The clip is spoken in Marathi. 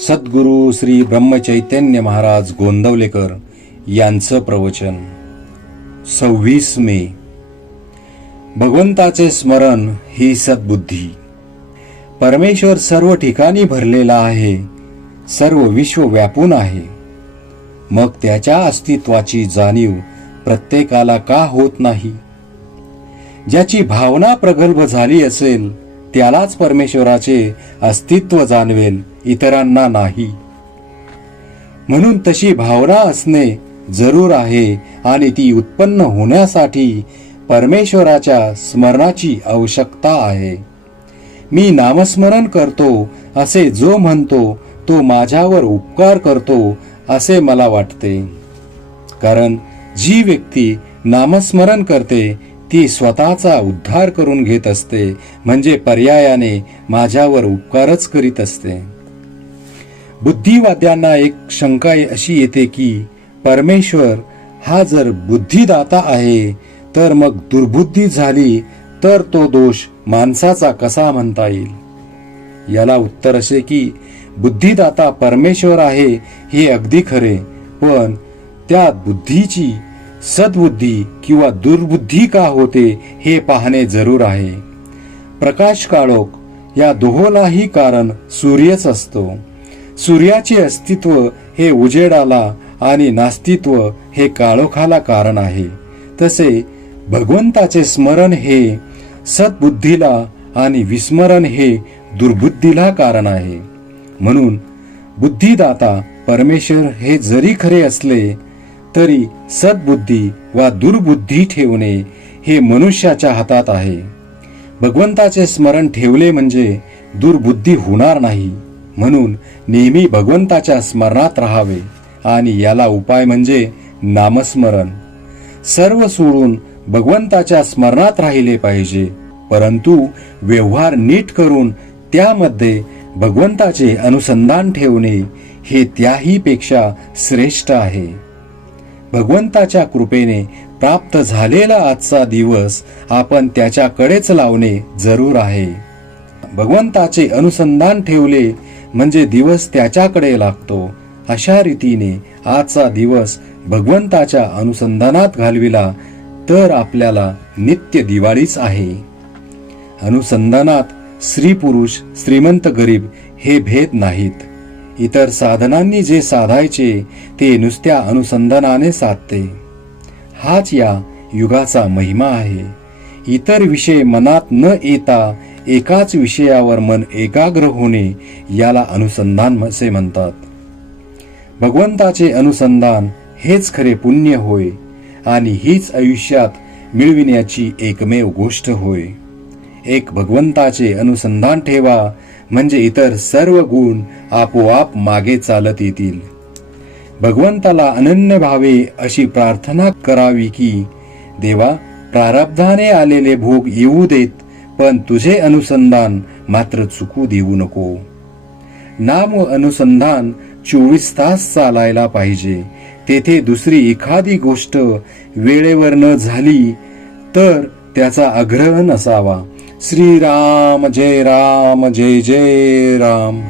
सद्गुरू श्री ब्रह्मचैतन्य महाराज गोंदवलेकर यांचं प्रवचन 26 मे. भगवंताचे स्मरण ही सद्बुद्धी. परमेश्वर सर्व ठिकाणी भरलेला आहे, सर्व विश्व व्यापून आहे. मग त्याच्या अस्तित्वाची जाणीव प्रत्येकाला का होत नाही? ज्याची भावना प्रगल्भ झाली असेल त्यालाच परमेश्वराचे अस्तित्व जाणवेल, इतरांना नाही. म्हणून तशी भावना असणे जरूर आहे आणि ती उत्पन्न होण्यासाठी परमेश्वराच्या स्मरणाची आवश्यकता आहे. मी नामस्मरण करतो असे जो म्हणतो तो माझ्यावर उपकार करतो असे मला वाटते. कारण जी व्यक्ती नामस्मरण करते ती स्वतःचा उद्धार करून घेत असते, म्हणजे पर्यायाने माझ्यावर उपकारच करीत असते. बुद्धिवाद्यांना एक शंका अशी येते की परमेश्वर हा जर बुद्धिदाता आहे तर मग दुर्बुद्धी झाली तर तो दोष माणसाचा कसा म्हणता येईल? याला उत्तर असे की बुद्धिदाता परमेश्वर आहे हे अगदी खरे, पण त्या बुद्धीची सद्बुद्धी किंवा दुर्बुद्धी का होते हे पाहणे जरूर आहे. प्रकाश काळोख या दोहोलाही कारण सूर्यच असतो. सूर्याचे अस्तित्व हे उजेडाला आणि नास्तित्व हे काळोखाला कारण आहे. तसे भगवंताचे स्मरण हे सद्बुद्धीला आणि विस्मरण हे दुर्बुद्धीला कारण आहे. म्हणून बुद्धिदाता परमेश्वर हे जरी खरे असले तरी सद्बुद्धी वा दुर्बुद्धी ठेवणे हे मनुष्याच्या हातात आहे. भगवंताचे स्मरण ठेवले म्हणजे दुर्बुद्धी होणार नाही. म्हणून नेहमी भगवंताच्या स्मरणात राहावे आणि याला उपाय म्हणजे नामस्मरण. सर्व सोडून भगवंताच्या स्मरणात राहिले पाहिजे, परंतु व्यवहार नीट करून त्यामध्ये भगवंताचे अनुसंधान ठेवणे हे त्याही पेक्षा श्रेष्ठ आहे. भगवंताच्या कृपेने प्राप्त झालेला आजचा दिवस आपण त्याच्याकडेच लावणे जरूर आहे. भगवंताचे अनुसंधान ठेवले म्हणजे दिवस त्याच्याकडे लागतो. अशा रीतीने आजचा दिवस भगवंताच्या अनुसंधानात घालविला तर आपल्याला नित्य दिवाळीच आहे. अनुसंधानात स्त्री पुरुष, श्रीमंत गरीब हे भेद नाहीत. इतर साधनांनी जे साधायचे ते नुसत्या अनुसंधानाने साधते. हाच या युगाचा महिमा आहे. इतर विषय मनात न येता एकाच विषयावर मन एकाग्र होणे याला अनुसंधान असे म्हणतात. भगवंताचे अनुसंधान हेच खरे पुण्य होय आणि हीच आयुष्यात मिळविण्याची एकमेव गोष्ट होय. एक भगवंताचे अनुसंधान ठेवा म्हणजे इतर सर्व गुण आपोआप मागे चालत येतील. भगवंताला अनन्य भावे अशी प्रार्थना करावी की देवा, प्रारब्धाने आलेले भोग येऊ देत, पण तुझे अनुसंधान मात्र चुकू देऊ नको. नाम अनुसंधान 24 तास चालायला पाहिजे. तेथे दुसरी एखादी गोष्ट वेळेवर न झाली तर त्याचा आग्रह नसावा. श्रीराम जय राम, जय जय राम.